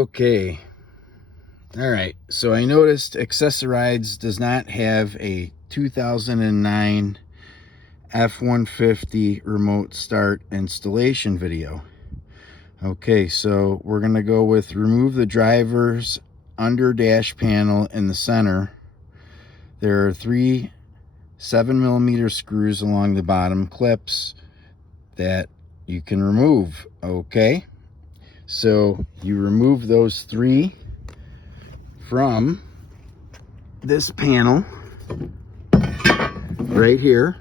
Okay. All right. So I noticed Accessorides does not have a 2009 F-150 remote start installation video. Okay, so we're going to go with remove the driver's under dash panel in the center. There are 3 7mm screws along the bottom clips that you can remove. Okay, so you remove those 3 from this panel right here.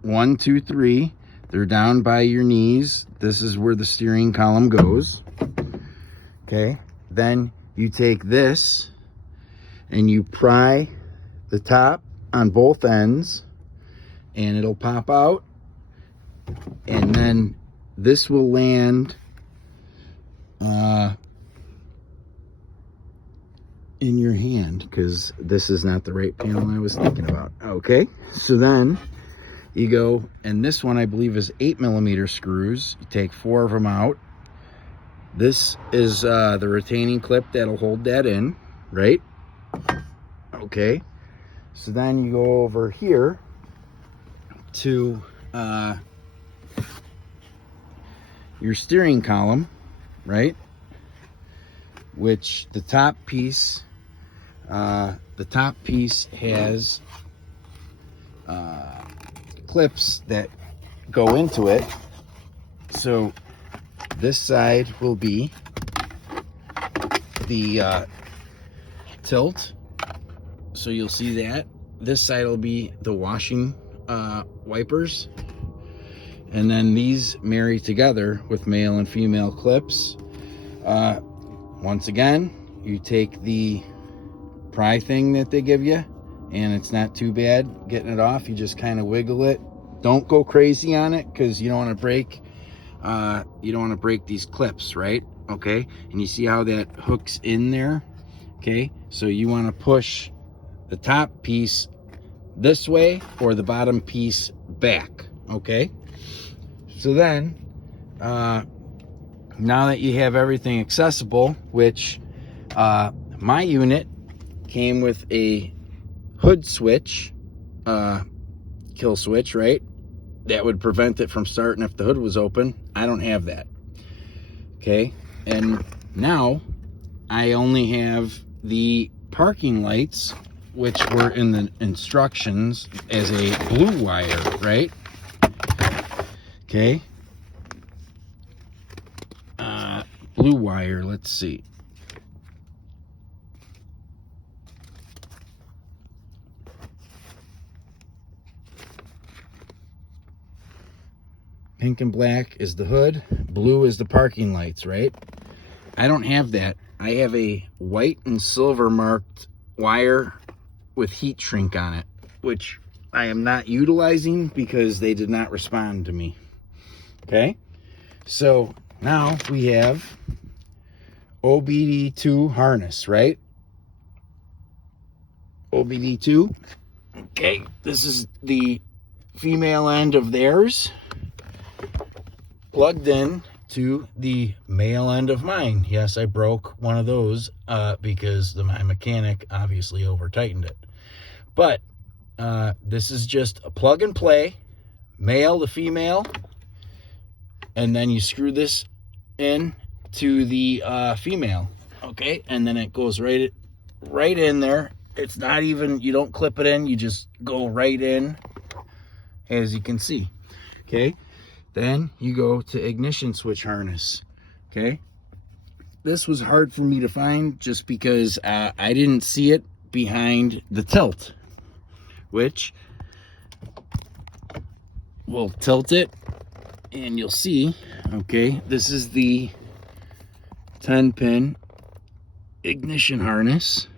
1, 2, 3. They're down by your knees. This is where the steering column goes. Okay, then you take this and you pry the top on both ends and it'll pop out, and then this will land in your hand, because this is not the right panel I was thinking about. Okay, so then you go, and this one I believe is 8mm screws. You take 4 of them out. This is the retaining clip that'll hold that in, right? Okay, so then you go over here to your steering column, right? Which the top piece has clips that go into it. So this side will be the tilt, so you'll see that. This side will be the washing wipers, and then these marry together with male and female clips. Once again, you take the pry thing that they give you, and it's not too bad getting it off. You just kind of wiggle it. Don't go crazy on it, because you don't want to break these clips, right? Okay, and you see how that hooks in there? Okay, so you want to push the top piece this way or the bottom piece back. Okay, so then now that you have everything accessible, which my unit came with a hood switch, kill switch, right? That would prevent it from starting if the hood was open. I don't have that. Okay, and now I only have the parking lights, which were in the instructions as a blue wire, right? Okay, blue wire, let's see. Pink and black is the hood, blue is the parking lights, right? I don't have that. I have a white and silver marked wire with heat shrink on it, which I am not utilizing because they did not respond to me. Okay, so now we have OBD2 harness, right? OBD2. Okay, this is the female end of theirs, plugged in to the male end of mine. Yes, I broke one of those because my mechanic obviously over tightened it. But this is just a plug and play, male to female, and then you screw this in to the female. Okay, and then it goes right in there. It's not even, you don't clip it in, you just go right in, as you can see. Okay, then you go to ignition switch harness. Okay, this was hard for me to find just because I didn't see it behind the tilt, which will tilt it, and you'll see. Okay, this is the 10-pin ignition harness.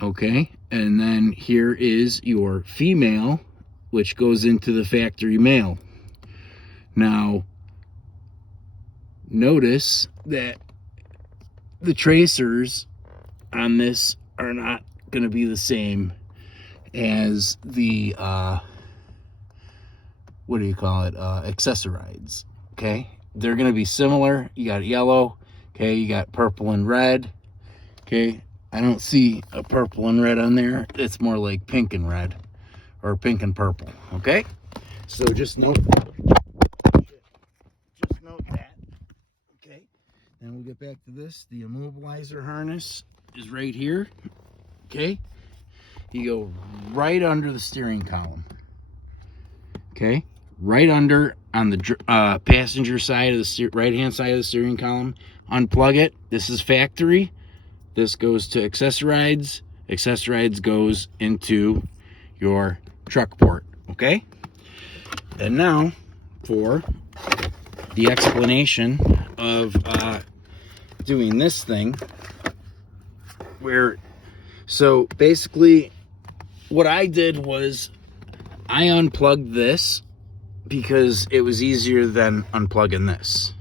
Okay, and then here is your female, which goes into the factory male. Now, notice that the tracers on this are not going to be the same as the what do you call it, Accessorides. Okay, they're going to be similar. You got yellow, okay, you got purple and red, okay. I don't see a purple and red on there. It's more like pink and red, or pink and purple, okay. So just note that, okay. Then we'll get back to this. The immobilizer harness is right here, okay. You go right under the steering column, okay, right under on the passenger side of the right hand side of the steering column. Unplug it. This is factory. This goes to Accessorides. Accessorides goes into your truck port, okay. And now for the explanation of doing this thing, so basically what I did was I unplugged this because it was easier than unplugging this.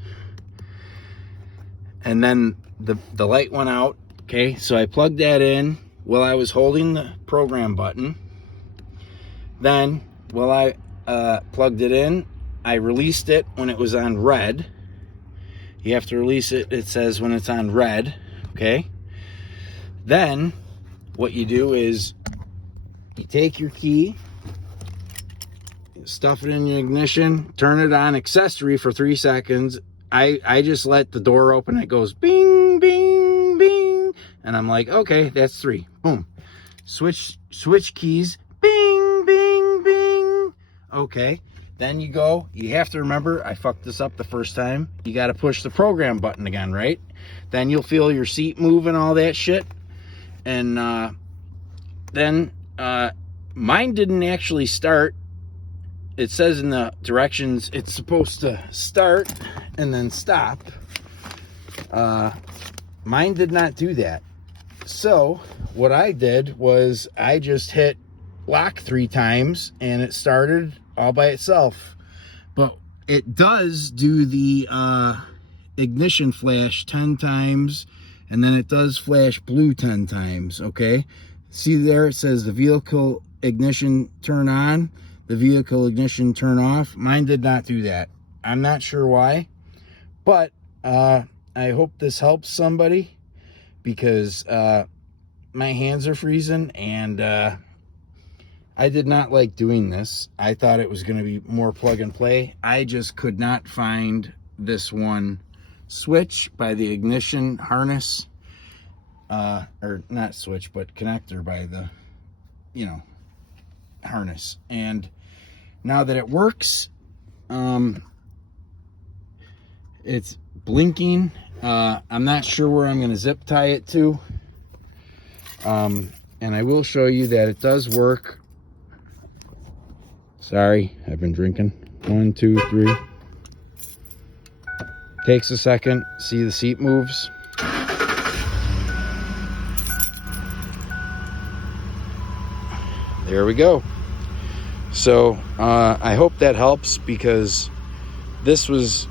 And then the light went out, okay? So I plugged that in while I was holding the program button. Then while I plugged it in, I released it when it was on red. You have to release it, it says, when it's on red, okay? Then what you do is you take your key, stuff it in your ignition, turn it on accessory for 3 seconds. I just let the door open. It goes bing, bing, bing. And I'm like, okay, that's 3. Boom. Switch keys. Bing, bing, bing. Okay. Then you have to remember, I fucked this up the first time. You got to push the program button again, right? Then you'll feel your seat move and all that shit. And then mine didn't actually start. It says in the directions it's supposed to start and then stop. Mine did not do that. So what I did was I just hit lock 3 times and it started all by itself. But it does do the ignition flash 10 times, and then it does flash blue 10 times, okay? See there, it says the vehicle ignition turn on, the vehicle ignition turn off. Mine did not do that. I'm not sure why, but I hope this helps somebody, because my hands are freezing, and I did not like doing this. I thought it was going to be more plug and play. I just could not find this one switch by the ignition harness, or not switch, but connector by the, harness. And now that it works, it's blinking. I'm not sure where I'm going to zip tie it to. And I will show you that it does work. Sorry, I've been drinking. 1, 2, 3. Takes a second. See, the seat moves. There we go. So I hope that helps, because this was